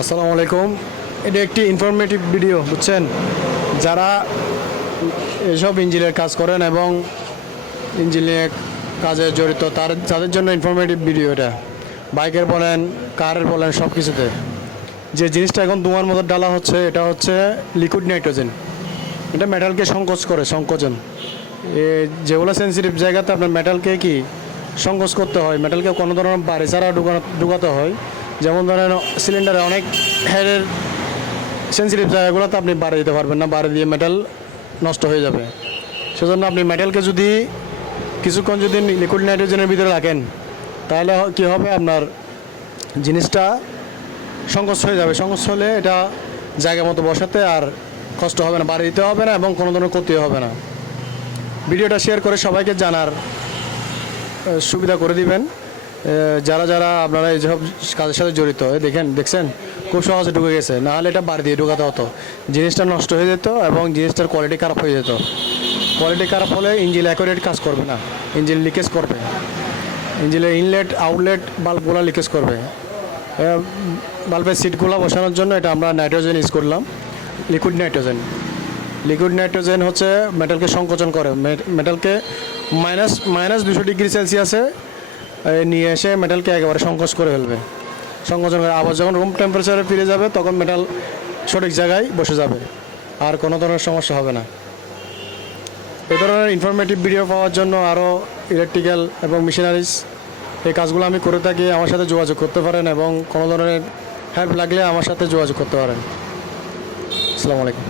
আসসালামু আলাইকুম। এটা একটি ইনফরমেটিভ ভিডিও, বুঝছেন? যারা এসব ইঞ্জিনের কাজ করেন এবং ইঞ্জিনিয়ার কাজে জড়িত তাদের জন্য ইনফরমেটিভ ভিডিও এটা। বাইকের বলেন, কারের বলেন, সব কিছুতে যে জিনিসটা এখন ধোঁয়ার মতো ডালা হচ্ছে, এটা হচ্ছে লিকুইড নাইট্রোজেন। এটা মেটালকে সংকোচন। যেগুলো সেন্সিটিভ জায়গাতে আপনার মেটালকে কি সংকোচ করতে হয়, মেটালকে কোনো ধরনের বাড়ি ছাড়া ঢুকাতে হয়। যেমন ধরেন সিলিন্ডারে অনেক হেডের সেন্সিটিভ জায়গাগুলোতে আপনি বাড়ি দিতে পারবেন না, বাড়ি দিয়ে মেটাল নষ্ট হয়ে যাবে। সেজন্য আপনি মেটালকে যদি কিছুক্ষণ যদি লিকুইড নাইট্রোজেনের ভিতরে রাখেন, তাহলে কী হবে, আপনার জিনিসটা সংকোচ হয়ে যাবে। সংকোচ হলে এটা জায়গা মতো বসাতে আর কষ্ট হবে না, বাড়ি দিতে হবে না এবং কোনো ধরনের ক্ষতিও হবে না। ভিডিওটা শেয়ার করে সবাইকে জানার সুবিধা করে দিবেন। যারা যারা আপনারা এই সব কাজের সাথে জড়িত, দেখছেন খুব সহজে ঢুকে গেছে, নাহলে এটা বাড়ি দিয়ে ঢুকাতে হতো, জিনিসটা নষ্ট হয়ে যেত এবং জিনিসটার কোয়ালিটি খারাপ হয়ে যেত। কোয়ালিটি খারাপ হলে ইঞ্জিন অ্যাকুরেট কাজ করবে না, ইঞ্জিন লিকেজ করবে, ইঞ্জিনের ইনলেট আউটলেট বাল্বগুলো লিকেজ করবে। বাল্বের সিটগুলো বসানোর জন্য এটা আমরা নাইট্রোজেন ইউজ করলাম, লিকুইড নাইট্রোজেন। লিকুইড নাইট্রোজেন হচ্ছে মেটালকে সংকোচন করে, মেটালকে -200°C নিয়ে এসে মেটালকে একেবারে সংকোচ করে ফেলবে, সংকোচন করে। আবার যখন রুম টেম্পারেচারে ফিরে যাবে তখন মেটাল সঠিক জায়গায় বসে যাবে, আর কোনো ধরনের সমস্যা হবে না। এই ধরনের ইনফরমেটিভ ভিডিও পাওয়ার জন্য আরও ইলেকট্রিক্যাল এবং মেশিনারিজ এই কাজগুলো আমি করে থাকি। আমার সাথে যোগাযোগ করতে পারেন এবং কোনো ধরনের হেল্প লাগলে আমার সাথে যোগাযোগ করতে পারেন। আসসালামু আলাইকুম।